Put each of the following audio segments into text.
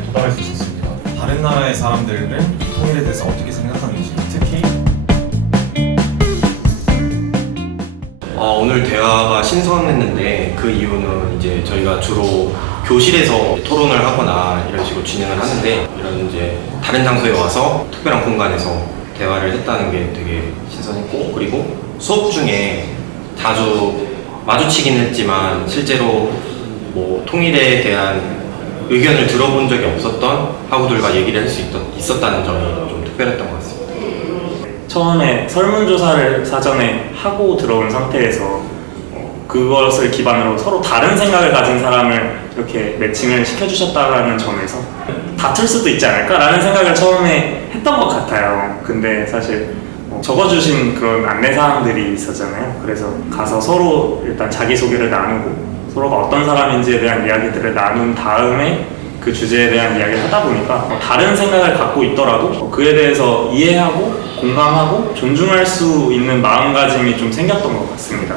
잘 도달할 수 있었습니다. 다른 나라의 사람들은 통일에 대해서 어떻게 생각하는지, 특히 오늘 대화가 신선했는데 그 이유는 이제 저희가 주로 교실에서 토론을 하거나 이런 식으로 진행을 하는데 이런 이제 다른 장소에 와서 특별한 공간에서 대화를 했다는 게 되게 신선했고, 그리고 수업 중에 자주 마주치긴 했지만 실제로 뭐 통일에 대한 의견을 들어본 적이 없었던 학우들과 얘기를 할 수 있었다는 점이 좀 특별했던 것 같습니다. 처음에 설문조사를 사전에 하고 들어온 상태에서 그것을 기반으로 서로 다른 생각을 가진 사람을 이렇게 매칭을 시켜주셨다는 점에서 다툴 수도 있지 않을까라는 생각을 처음에 했던 것 같아요. 근데 사실 적어주신 그런 안내사항들이 있었잖아요. 그래서 가서 서로 일단 자기소개를 나누고 서로가 어떤 사람인지에 대한 이야기들을 나눈 다음에 그 주제에 대한 이야기를 하다 보니까 다른 생각을 갖고 있더라도 그에 대해서 이해하고 공감하고 존중할 수 있는 마음가짐이 좀 생겼던 것 같습니다.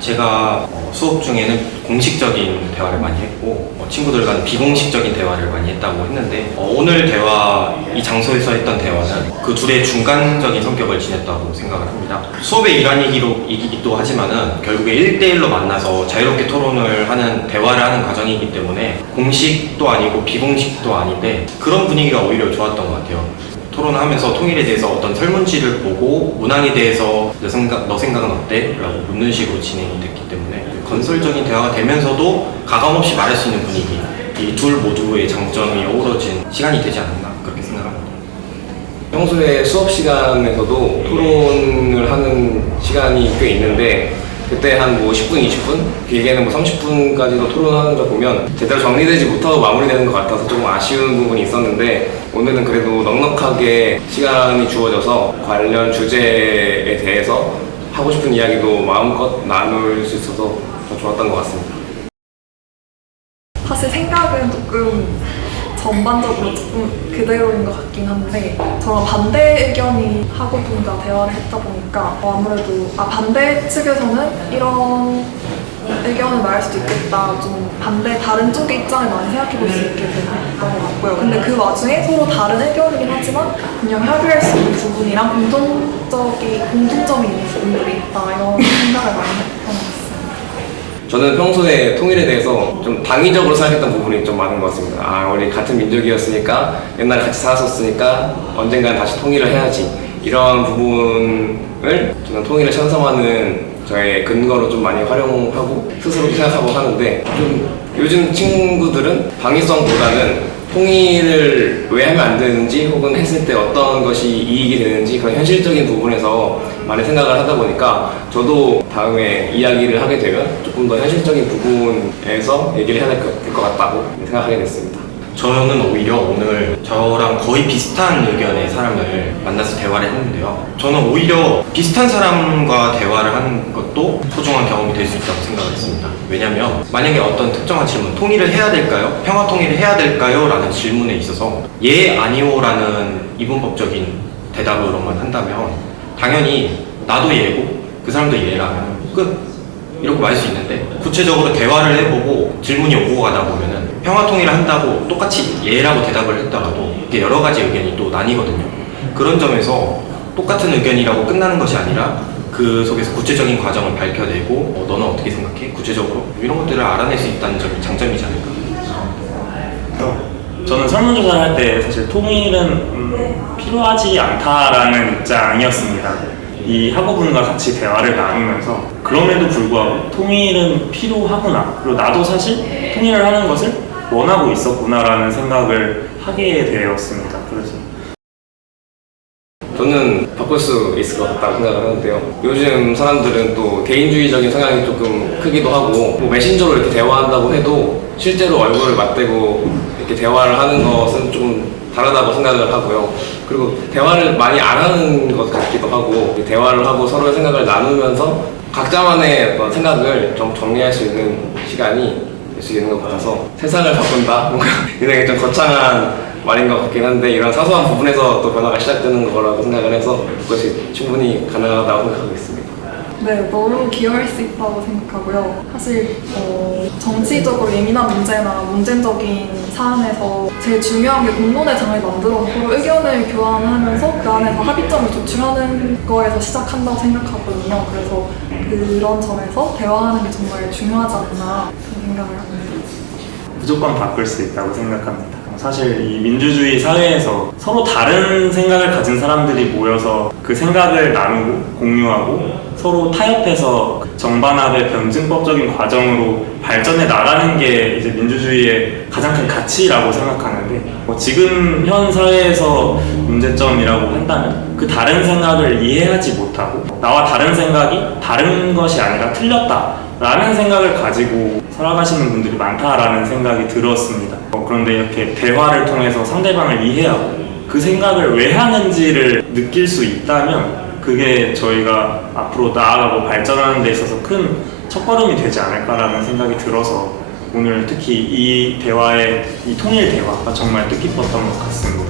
제가 수업 중에는 공식적인 대화를 많이 했고 친구들과는 비공식적인 대화를 많이 했다고 했는데 오늘 대화, 이 장소에서 했던 대화는 그 둘의 중간적인 성격을 지녔다고 생각을 합니다. 수업의 일환이기도 하지만은 결국에 1대1로 만나서 자유롭게 토론을 하는, 대화를 하는 과정이기 때문에 공식도 아니고 비공식도 아닌데 그런 분위기가 오히려 좋았던 것 같아요. 토론을 하면서 통일에 대해서 어떤 설문지를 보고 문항에 대해서 너 생각은 어때? 라고 묻는 식으로 진행이 됐기 때문에 건설적인 대화가 되면서도 가감없이 말할 수 있는 분위기, 이 둘 모두의 장점이 어우러진 시간이 되지 않았나 그렇게 생각합니다. 평소에 수업 시간에서도 토론을 하는 시간이 꽤 있는데 그때 한 10분, 20분? 길게는 30분까지도 토론하는 걸 보면 제대로 정리되지 못하고 마무리되는 것 같아서 조금 아쉬운 부분이 있었는데 오늘은 그래도 넉넉하게 시간이 주어져서 관련 주제에 대해서 하고 싶은 이야기도 마음껏 나눌 수 있어서 더 좋았던 것 같습니다. 사실 생각은 조금 전반적으로 조금 그대로인 것 같긴 한데 저랑 반대 의견이 학우분과 대화를 했다 보니까 아무래도 반대 측에서는 이런 의견을 말할 수도 있겠다, 좀 반대 다른 쪽의 입장을 많이 생각해 볼 수 있게 되는 것 같고요. 근데 그 와중에 서로 다른 의견이긴 하지만 그냥 협의할 수 있는 부분이랑 공통점이 있는 부분들이 있다, 이런 생각을 많이 했던 것 같습니다. 저는 평소에 통일에 대해서 좀 당위적으로 생각했던 부분이 좀 많은 것 같습니다. 우리 같은 민족이었으니까, 옛날에 같이 살았었으니까 언젠간 다시 통일을 해야지, 이런 부분을 저는 통일을 찬성하는 저의 근거로 좀 많이 활용하고 스스로도 생각하고 하는데, 좀 요즘 친구들은 당위성보다는 통일을 왜 하면 안 되는지 혹은 했을 때 어떤 것이 이익이 되는지 그런 현실적인 부분에서 많이 생각을 하다 보니까 저도 다음에 이야기를 하게 되면 조금 더 현실적인 부분에서 얘기를 해야 될 것 같다고 생각하게 됐습니다. 저는 오히려 오늘 저랑 거의 비슷한 의견의 사람을 만나서 대화를 했는데요. 저는 오히려 비슷한 사람과 대화를 하는 것도 소중한 경험이 될 수 있다고 생각을 했습니다. 왜냐면 만약에 어떤 특정한 질문, 통일을 해야 될까요? 평화 통일을 해야 될까요? 라는 질문에 있어서 예, 아니오라는 이분법적인 대답으로만 한다면 당연히 나도 예고 그 사람도 예라면 끝! 이렇게 말할 수 있는데 구체적으로 대화를 해보고 질문이 오고 가다 보면은 평화 통일을 한다고 똑같이 예라고 대답을 했더라도 이게 여러 가지 의견이 또 나뉘거든요. 그런 점에서 똑같은 의견이라고 끝나는 것이 아니라 그 속에서 구체적인 과정을 밝혀내고 너는 어떻게 생각해? 구체적으로 이런 것들을 알아낼 수 있다는 점이 장점이지 않을까. 저는 설문조사를 할 때 사실 통일은 필요하지 않다라는 입장이었습니다. 이 학우분과 같이 대화를 나누면서 그럼에도 불구하고 통일은 필요하구나, 그리고 나도 사실 통일을 하는 것을 원하고 있었구나라는 생각을 하게 되었습니다. 그래서 저는 바꿀 수 있을 것 같다고 생각을 하는데요. 요즘 사람들은 또 개인주의적인 성향이 조금 크기도 하고 메신저로 이렇게 대화한다고 해도 실제로 얼굴을 맞대고 이렇게 대화를 하는 것은 조금 다르다고 생각을 하고요. 그리고 대화를 많이 안 하는 것 같기도 하고 대화를 하고 서로의 생각을 나누면서 각자만의 어떤 생각을 좀 정리할 수 있는 시간이 될 수 있는 것 같아서 세상을 바꾼다? 뭔가 굉장히 좀 거창한 말인 것 같긴 한데 이런 사소한 부분에서 또 변화가 시작되는 거라고 생각을 해서 그것이 충분히 가능하다고 생각하고 있습니다. 네, 너무 기여할 수 있다고 생각하고요. 사실 정치적으로 예민한 문제나 논쟁적인 사안에서 제일 중요한 게 공론의 장을 만들어서 서로 의견을 교환하면서 그 안에서 합의점을 도출하는 거에서 시작한다고 생각하거든요. 그래서 그런 점에서 대화하는 게 정말 중요하지 않나 그런 생각을 합니다. 무조건 바꿀 수 있다고 생각합니다. 사실 이 민주주의 사회에서 서로 다른 생각을 가진 사람들이 모여서 그 생각을 나누고 공유하고 서로 타협해서 정반합의 변증법적인 과정으로 발전해 나가는 게 이제 민주주의의 가장 큰 가치라고 생각하는데 지금 현 사회에서 문제점이라고 한다면 그 다른 생각을 이해하지 못하고 나와 다른 생각이 다른 것이 아니라 틀렸다라는 생각을 가지고 살아가시는 분들이 많다라는 생각이 들었습니다. 그런데 이렇게 대화를 통해서 상대방을 이해하고 그 생각을 왜 하는지를 느낄 수 있다면 그게 저희가 앞으로 나아가고 발전하는 데 있어서 큰 첫걸음이 되지 않을까라는 생각이 들어서 오늘 특히 이 대화의 이 통일 대화가 정말 뜻깊었던 것 같습니다.